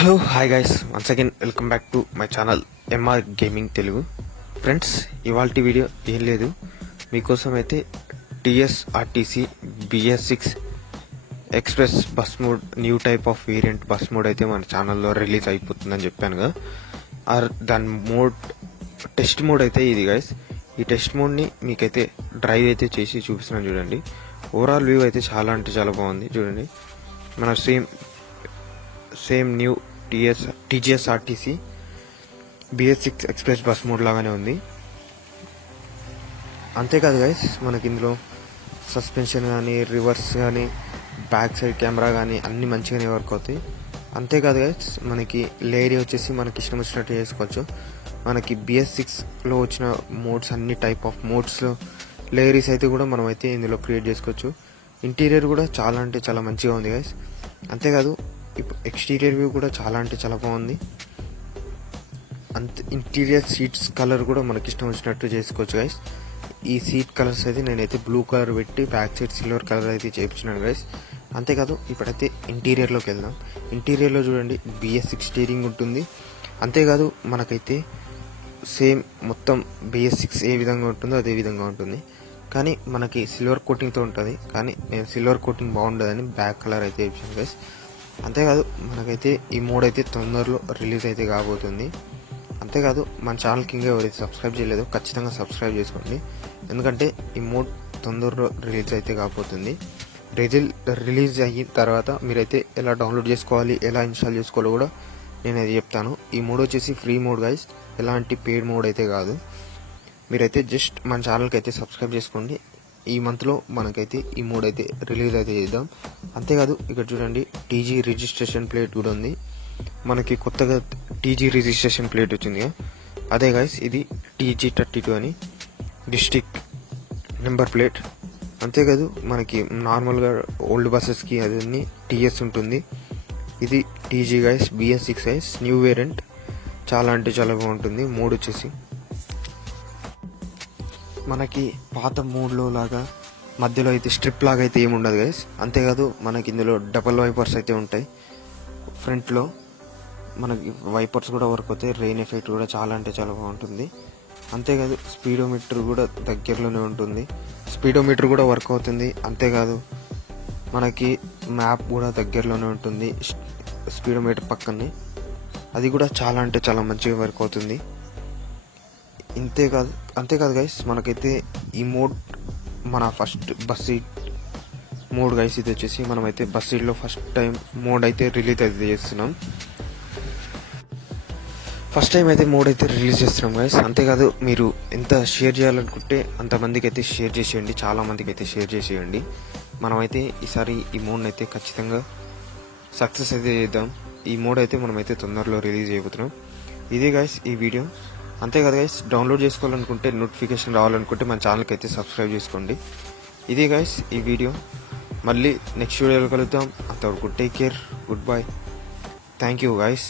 Hello hi guys, once again welcome back to my channel MR gaming Telugu. Friends, ఇవాల్టి video ఏం లేదు, మీకోసం అయితే TSRTC BS6 express bus mod new type of variant bus mod అయితే మన ఛానల్లో release అయిపోతుందని చెప్పాను కదా. దాని టెస్ట్ మోడ్ అయితే ఇది గైస్. ఈ టెస్ట్ మోడ్ని మీకైతే డ్రైవ్ అయితే చేసి చూపిస్తున్నాను చూడండి. ఓవరాల్ వ్యూ అయితే చాలా అంటే చాలా బాగుంది చూడండి. మన same new TGSRTC BS6 express bus mode లాగానే ఉంది. అంతేకాదు గైస్, మనకి ఇందులో సస్పెన్షన్ కానీ, రివర్స్ కానీ, బ్యాక్ సైడ్ కెమెరా కానీ అన్ని మంచిగానే వర్క్ అవుతాయి. అంతేకాదు గైస్, మనకి లేయర్ వచ్చేసి మనకి ఇష్టం వచ్చినట్టు చేసుకోవచ్చు. మనకి BS6లో వచ్చిన మోడ్స్ అన్ని టైప్ ఆఫ్ మోడ్స్లో లేయరీస్ అయితే కూడా మనం అయితే ఇందులో క్రియేట్ చేసుకోవచ్చు. ఇంటీరియర్ కూడా చాలా అంటే చాలా మంచిగా ఉంది గైస్. అంతేకాదు ఎక్స్టీరియర్ వ్యూ కూడా చాలా అంటే చాలా బాగుంది. ఇంటీరియర్ సీట్స్ కలర్ కూడా మనకి ఇష్టం వచ్చినట్టు చేసుకోవచ్చు గైస్. ఈ సీట్ కలర్స్ అయితే నేనైతే బ్లూ కలర్ పెట్టి బ్యాక్ సైడ్ సిల్వర్ కలర్ అయితే చేయించినాను గైస్. అంతేకాదు ఇప్పుడైతే ఇంటీరియర్లోకి వెళ్దాం. ఇంటీరియర్లో చూడండి, BS6 స్టీరింగ్ ఉంటుంది. అంతేకాదు మనకైతే సేమ్ మొత్తం BS6 ఏ విధంగా ఉంటుందో అదే విధంగా ఉంటుంది, కానీ మనకి సిల్వర్ కోటింగ్తో ఉంటుంది. కానీ నేను సిల్వర్ కోటింగ్ బాగుండదని బ్యాక్ కలర్ అయితే వేయించాను గైస్. అంతేకాదు మనకైతే ఈ మోడ్ అయితే తొందరలో రిలీజ్ అయితే కాబోతుంది. అంతేకాదు మన ఛానల్కి ఇంకా ఎవరైతే సబ్స్క్రైబ్ చేయలేదో ఖచ్చితంగా సబ్స్క్రైబ్ చేసుకోండి, ఎందుకంటే ఈ మోడ్ తొందరలో రిలీజ్ అయితే కాబోతుంది. రిలీజ్ అయిన తర్వాత మీరైతే ఎలా డౌన్లోడ్ చేసుకోవాలి, ఎలా ఇన్స్టాల్ చేసుకోవాలో కూడా నేను అది చెప్తాను. ఈ మోడ్ వచ్చేసి ఫ్రీ మోడ్ గైస్, ఎలాంటి పెయిడ్ మోడ్ అయితే కాదు. మీరైతే జస్ట్ మన ఛానల్కి అయితే సబ్స్క్రైబ్ చేసుకోండి. ఈ మంత్లో మనకైతే ఈ మోడ్ అయితే రిలీజ్ అయితే చేద్దాం. అంతేకాదు ఇక్కడ చూడండి, TG రిజిస్ట్రేషన్ ప్లేట్ కూడా ఉంది. మనకి కొత్తగా TG రిజిస్ట్రేషన్ ప్లేట్ వచ్చింది, అదే గైస్ ఇది TG32 అని డిస్ట్రిక్ట్ నెంబర్ ప్లేట్. అంతేకాదు మనకి నార్మల్గా ఓల్డ్ బస్సెస్కి అది TS ఉంటుంది. ఇది TG guys BS6 guys new variant, చాలా అంటే చాలా బాగుంటుంది. మోడ్ వచ్చేసి మనకి పాత మోడ్లో లాగా మధ్యలో అయితే స్ట్రిప్ లాగా అయితే ఏమి ఉండదు గైస్. అంతేకాదు మనకి ఇందులో డబల్ వైపర్స్ అయితే ఉంటాయి ఫ్రంట్లో. మనకి వైపర్స్ కూడా వర్క్ అవుతాయి. రెయిన్ ఎఫెక్ట్ కూడా చాలా అంటే చాలా బాగుంటుంది. అంతేకాదు స్పీడోమీటర్ కూడా దగ్గరలోనే ఉంటుంది, స్పీడోమీటర్ కూడా వర్క్ అవుతుంది. అంతేకాదు మనకి మ్యాప్ కూడా దగ్గరలోనే ఉంటుంది, స్పీడోమీటర్ పక్కనే, అది కూడా చాలా అంటే చాలా మంచిగా వర్క్ అవుతుంది. అంతేకాదు గైస్, మనకైతే ఈ మోడ్ మన first bus seat mode guys. ఇది వచ్చేసి మనమైతే బస్ సీట్లో ఫస్ట్ టైం మోడ్ అయితే రిలీజ్ అయితే చేస్తున్నాం. ఫస్ట్ టైం అయితే మోడ్ అయితే రిలీజ్ చేస్తున్నాం గైస్. అంతేకాదు మీరు ఎంత షేర్ చేయాలనుకుంటే అంతమందికి అయితే షేర్ చేసేయండి, చాలా మందికి అయితే షేర్ చేసేయండి. మనమైతే ఈసారి ఈ మోడ్ని అయితే ఖచ్చితంగా సక్సెస్ అయితే చేద్దాం. ఈ మోడ్ అయితే మనమైతే తొందరలో రిలీజ్ చేయబోతున్నాం. ఇదే గైస్ ఈ వీడియో. అంతేకాదు గైస్, డౌన్లోడ్ చేసుకోవాలనుకుంటే, నోటిఫికేషన్ రావాలనుకుంటే మన ఛానల్కి అయితే సబ్స్క్రైబ్ చేసుకోండి. ఇదే గైస్ ఈ వీడియో. మళ్ళీ నెక్స్ట్ వీడియోలో కలుద్దాం. అంతవరకు take care, good bye, thank you guys.